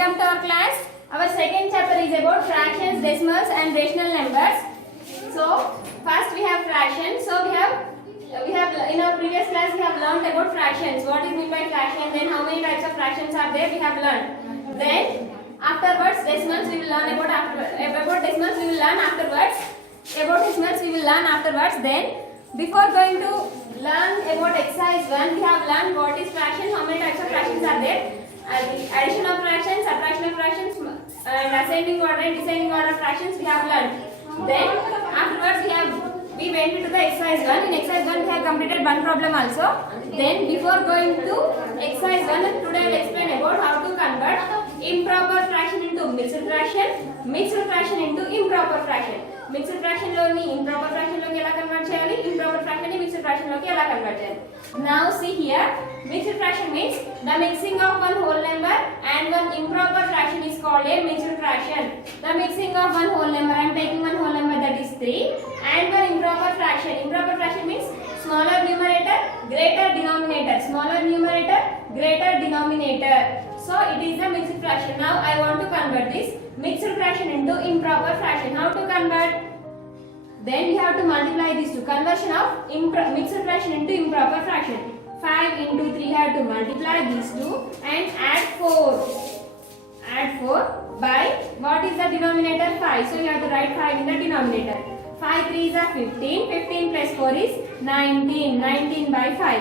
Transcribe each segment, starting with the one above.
welcome to our class. Our second chapter is about fractions, decimals and rational numbers. So first we have fractions. So we have in our previous class we have learned about fractions. What is meant by fraction? Then how many types of fractions are there? We have learned. Then afterwards decimals we will learn about decimals we will learn afterwards. About decimals we will learn afterwards. Then before going to learn about exercise 1, we have learned what is fraction, how many types of fractions are there, addition of fractions, subtraction of fractions, and ascending order and descending order fractions we have learned. Then afterwards we went into the exercise 1. In exercise 1 we have completed one problem also. Then before going to exercise 1, today I will explain about how to convert improper fraction into mixed fraction into improper fraction. Mixed fraction లోని improper fraction లోకి ఎలా convert చేయాలి, improper fraction ని mixed fraction లోకి ఎలా convert చేయాలి. Now see here, mixed fraction means the mixing of one whole number and one improper fraction is called a mixed fraction. The mixing of one whole number, I am taking one whole number, that is 3, and one improper fraction. Improper fraction means smaller numerator, greater denominator. Smaller numerator, greater denominator. So it is a mixed fraction. Now I want to convert this mixed fraction into improper fraction. How to convert? Then we have to multiply these two. Conversion of mixed fraction into improper fraction. 5 into 3 have to multiply these two and add 4. Add 4 by what is the denominator? 5. So you have to write 5 in the denominator. 5 3s are 15. 15 plus 4 is 19. 19 by 5.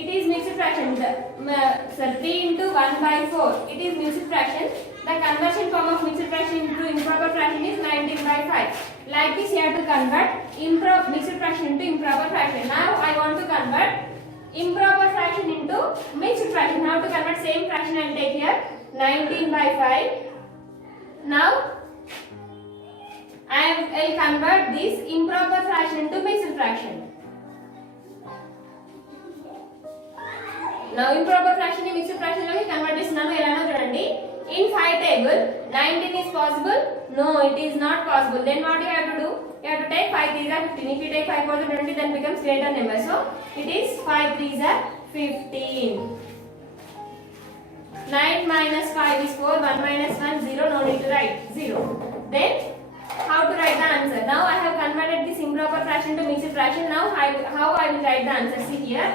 It is mixed fraction. 3 into 1 by 4. It is mixed fraction. The conversion form of mixed fraction into improper fraction is 19 by 5. Like this you have to convert mixed fraction into improper fraction. Now I want to convert improper fraction into mixed fraction. How to convert same fraction and take here 19 by 5. Now I will convert this improper fraction into mixed fraction. Now improper fraction in mixed fraction లోకి convert చేస్తున్నాను. ఎలానో చూడండి. In 5 table 19 is possible? No, it is not possible. Then what you have to do? You have to take 5 3s are 15. If you take 5 4s are 20, then becomes greater number. So it is 5 3s are 15. 9 minus 5 is 4. 1 minus 1 0. No need to write 0. Then how to write the answer? Now I have converted this improper fraction to mixed fraction. Now how I will write the answer? See here.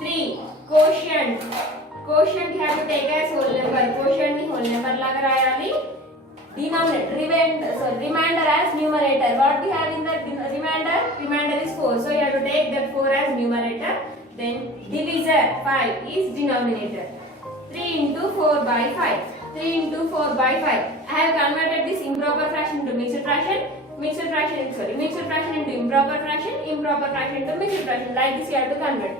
3. Quotient. Quotient you have to take as whole number. Quotient ni whole number laga rayali. Remainder as numerator. What we have in the remainder? Remainder is 4. So you have to take that 4 as numerator. Then divisor 5 is denominator. 3 into 4 by 5. 3 into 4 by 5. I have converted this improper fraction into mixed fraction. Mixed fraction into improper fraction. Improper fraction into mixed fraction. Like this you have to convert.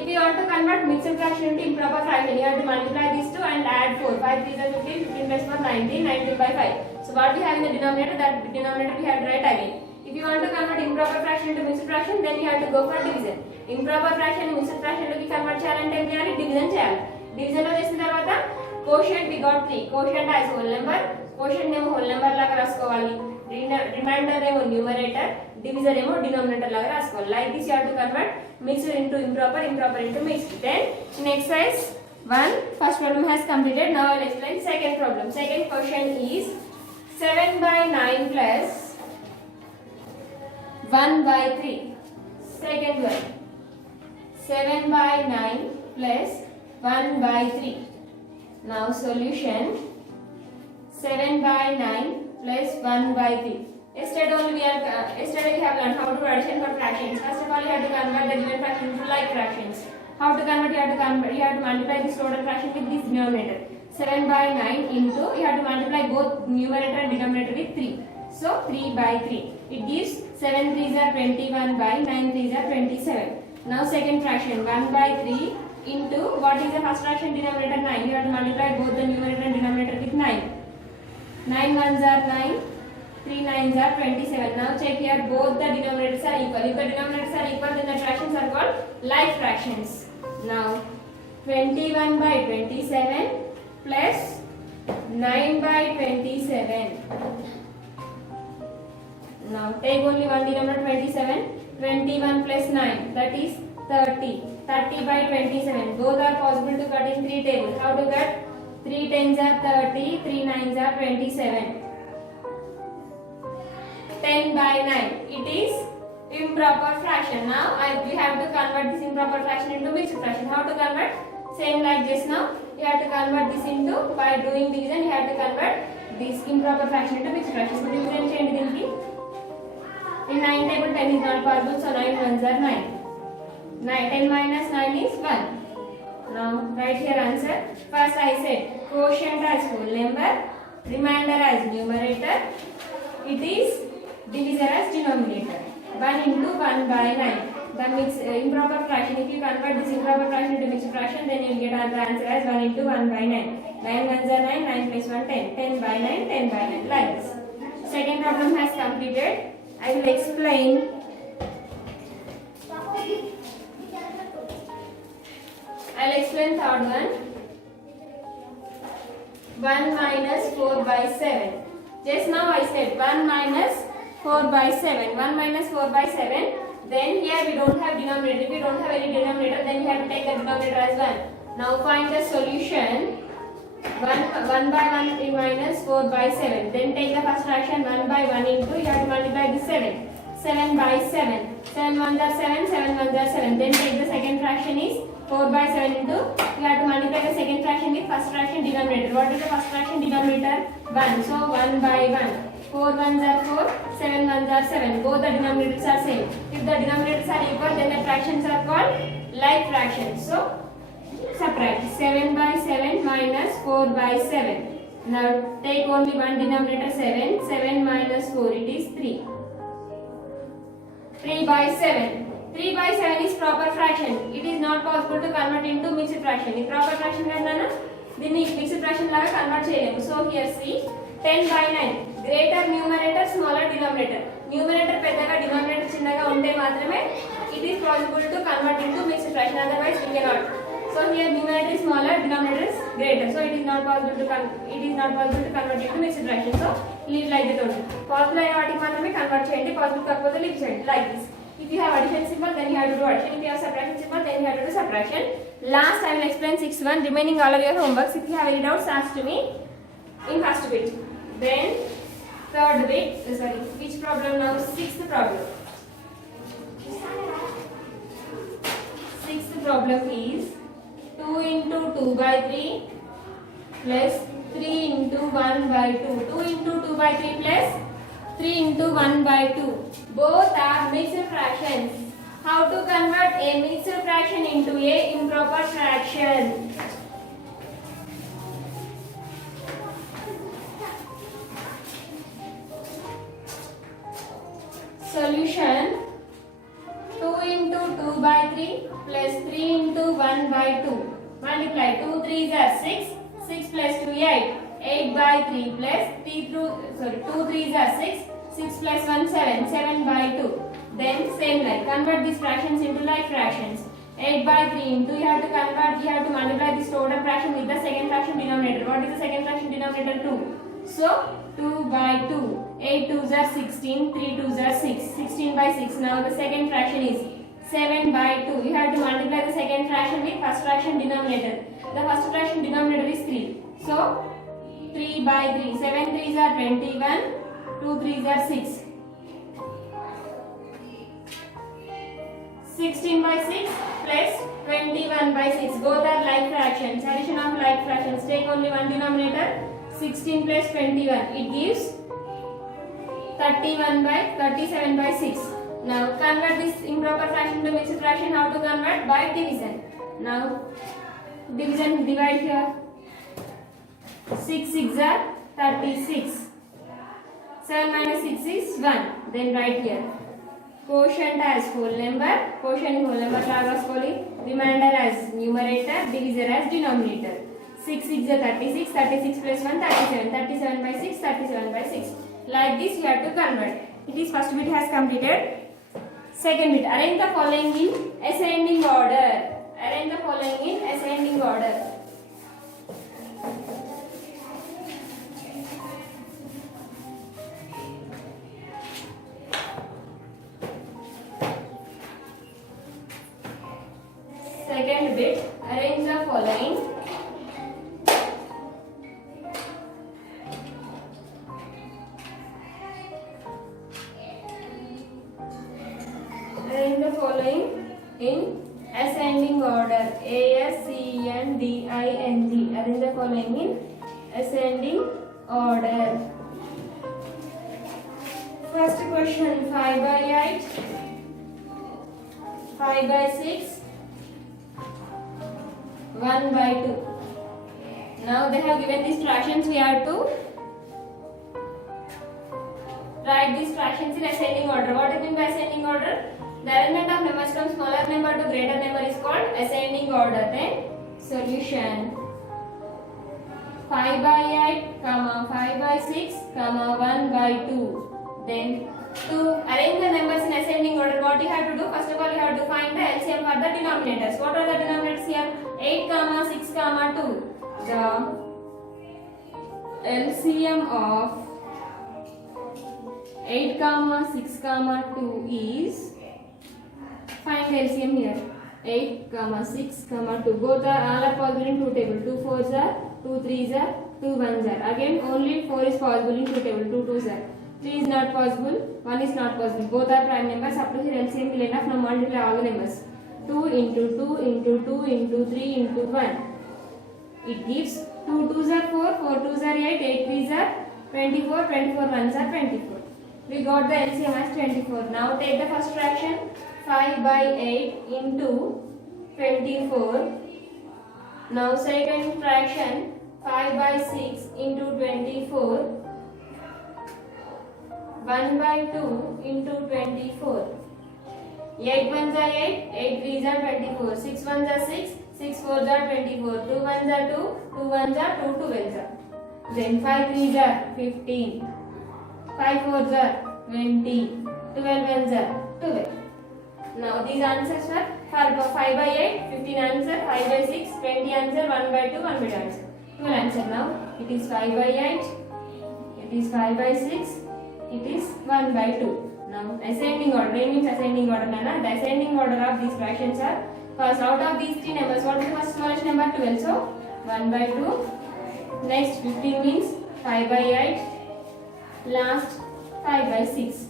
If you want to convert mixed fraction into improper fraction, you have to multiply these two and add 4. 5 3s are 15. 15 plus 4 19. 19 by 5. So what we have in the denominator, that denominator we have to write again. If you want to convert improper fraction into mixed fraction, then you have to go for division. Improper fraction mixed fraction లోకి convert చేయాలంటే ఏం చేయాలి? Division చేయాలి. Division లో చేసిన తర్వాత quotient we got 3. Quotient as whole number. Quotient ఏమో whole number లాగా రాసుకోవాలి. Remainder ఏమో numerator. Divisor ఏమో denominator లాగా రాసుకోవాలి. Like this you have to convert mixed into improper, improper into mixed. Then in exercise 1, first problem has completed. Now I will explain second problem. Second question is 7 by 9 plus 1 by 3. Second one. 7 by 9 plus 1 by 3. Now solution. 7 by 9 plus 1 by 3. Yesterday we have learned how to do addition for fractions. First of all, you have to convert the given fraction into like fractions. How to convert? You have to multiply this total fraction with this denominator. 7 by 9 into, you have to multiply both numerator and denominator with 3. So 3 by 3. It gives 7 3s are 21 by 9 3s are 27. Now second fraction, 1 by 3 into, what is the first fraction? Denominator 9. You have to multiply both the numerator and denominator with 9. 9 1s are 9. 3 9s are 27. Now check here, both the denominators are equal. If the denominators are equal, then the fractions are called like fractions. Now 21 by 27 plus 9 by 27. Now take only one denominator, 27. 21 plus 9, that is 30. 30 by 27. Both are possible to cut in 3 tables. How to cut? 3 tens are 30, 3 nines are 27. 10 by 9. It is improper fraction. Now we have to convert this improper fraction into mixed fraction. How to convert? Same like just now. You have to convert this into, by doing division, you have to convert this improper fraction into mixed fraction. So division change thinking. In 9 table 10 is not possible, so 9 ones are 9. 10 minus 9 is 1. Now write here answer. First I said quotient as whole number, remainder as numerator, it is divisor as denominator. 1 into 1 by 9. The improper fraction, if you convert this improper fraction into mixed fraction, then you will get the answer as 1 into 1 by 9. 9 ones are 9, 9 plus 1 10. 10 by 9, 10 by 9 like this. Second problem has completed. I will explain. I will explain third one. 1 minus 4 by 7. Just now I said 1 minus 4 by 7. 1 minus 4 by 7. Then here we don't have denominator. If we don't have any denominator, then we have to take the denominator as 1. Now find the solution. 1 by 1 is minus 4 by 7. Then take the first fraction 1 by 1 into, you have to multiply the 7. 7 by 7. 7 ones are 7, 7 ones are 7. Then take the second fraction is 4 by 7 into, you have to multiply the second fraction with first fraction denominator. What is the first fraction denominator? 1. So 1 by 1. 4 ones are 4, 7 ones are 7. Both the denominators are same. If the denominators are equal, then the fractions are called like fractions. So subtract 7 by 7 minus 4 by 7. Now take only one denominator 7. 7 minus 4, it is 3. 3 by 7. 3 by 7 is proper fraction. It is not possible to convert into mixed fraction. If proper fraction kadana, then mixed fraction laga convert cheyalemu. So here see 10 by 9. Greater numerator, smaller denominator. Numerator పెద్దగా denominator చిన్నగా ఉంటే మాత్రమే it is possible to convert into mixed fraction. Otherwise we cannot. So here numerator is smaller, denominator is greater. So it is not possible to convert into mixed fraction. So leave like that only. Possible అయిన వాటికి మాత్రమే convert చేయండి. Possible కాకపోతే leave చేయండి like this. If you have addition symbol, then you have to do addition. If you have subtraction symbol, then you have to do subtraction. Last I will explain 6th one. Remaining all of your homeworks. If you have any doubts, ask to me in first bit. Then third bit, which problem now? 6th problem. 6th problem is 2 into 2 by 3 plus 3 into 1 by 2. 2 into 2 by 3 plus 3 into 1 by 2. Both are mixed fractions. How to convert a mixed fraction into a improper fraction? Solution 2 into 2 by 3 plus 3 into 1 by 2. Multiply 2 3s are 6. 6 plus 2 8. 8 by 3 plus 2 3s are 6. 6 plus 1 7. 7 by 2. Then same like convert these fractions into like fractions. 8 by 3 into, you have to multiply this total fraction with the second fraction denominator. What is the second fraction denominator? 2. So 2 by 2. 8 2s are 16. 3 2s are 6. 16 by 6. Now the second fraction is 7 by 2. You have to multiply the second fraction with first fraction denominator. The first fraction denominator is 3. So 3 by 3. 7 3s are 21. 2 3s are 6. 16 by 6 plus 21 by 6. Both are like fractions. Addition of like fractions. Take only one denominator. 16 plus 21. It gives 37 by 6. Now convert this improper fraction to mixed fraction. How to convert? By division. Now division, divide here. 6 6 are 36. 7 minus 6 is 1. Then write here. Quotient as whole number. Quotient whole number రాసుకోవాలి. Remainder as numerator. Divisor as denominator. 6 6 are 36. 36 plus 1 37. 37 by 6. 37 by 6. Like this you have to convert. It is first bit has completed. Second bit. Arrange the following in ascending order. Arrange the following in ascending order. Second bit, arrange the following following in ascending order. ASCENDING. Arrange the following in ascending order. First question, 5 by 8, 5 by 6, 1 by 2. Now they have given these fractions. We have to write these fractions in ascending order. What do you mean by ascending order? The arrangement of numbers from smaller number to greater number is called ascending order. Then solution, 5 by 8, 5 by 6, 1 by 2. Then to arrange the numbers in ascending order, what you have to do? First of all, you have to find the LCM for the denominators. What are the denominators here? 8, 6, 2. The LCM of 8, 6, 2 is, find the LCM here. 8, 6, 2. Both are all are possible in two table. 2 4s are, 2 3s are, 2 1s are. Again, only 4 is possible in two table. 2 2s are. 3 is not possible. 1 is not possible. Both are prime numbers. Up to here LCM will enough. Now multiply all the numbers. 2 into 2 into 2 into 3 into 1. It gives 2 2s are 4, 4 2s are 8, 8 3s are 24, 24 1s are 24. We got the LCM as 24. Now take the first fraction, 5 by 8 into 24. Now second fraction, 5 by 6 into 24. 1 by 2 into 24. 8 1s are 8, 8 3s are 24, 6 1s are 6, 6 4s are 24, 2 1s are 2, 2 1s are 2, 2 12s are. Then 5 3s are 15, 5 4s are 20, 12 1s are 12. Now these answers were for 5 by 8, 15 answer, 5 by 6, 20 answer, 1 by 2, 1 by 2 answer. 12 answer now. It is 5 by 8, it is 5 by 6, it is 1 by 2. Now ascending order, means ascending order. Nana, the ascending order of these fractions are, first out of these three numbers, what is the first smallest number? 12. So 1 by 2. Next 15 means 5 by 8. Last 5 by 6.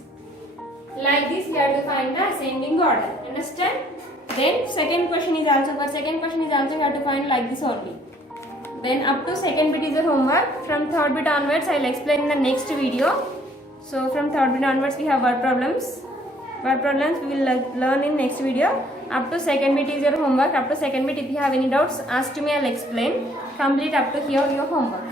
Like this we have to find the ascending order. Understand? Then second question is also, for second question is also we have to find like this only. Then up to second bit is a homework. From third bit onwards I will explain in the next video. So from third bit onwards we have word problems. Word problems we will learn in next video. Up to second bit is your homework. Up to second bit, if you have any doubts, ask to me, I will explain. Complete up to here your homework.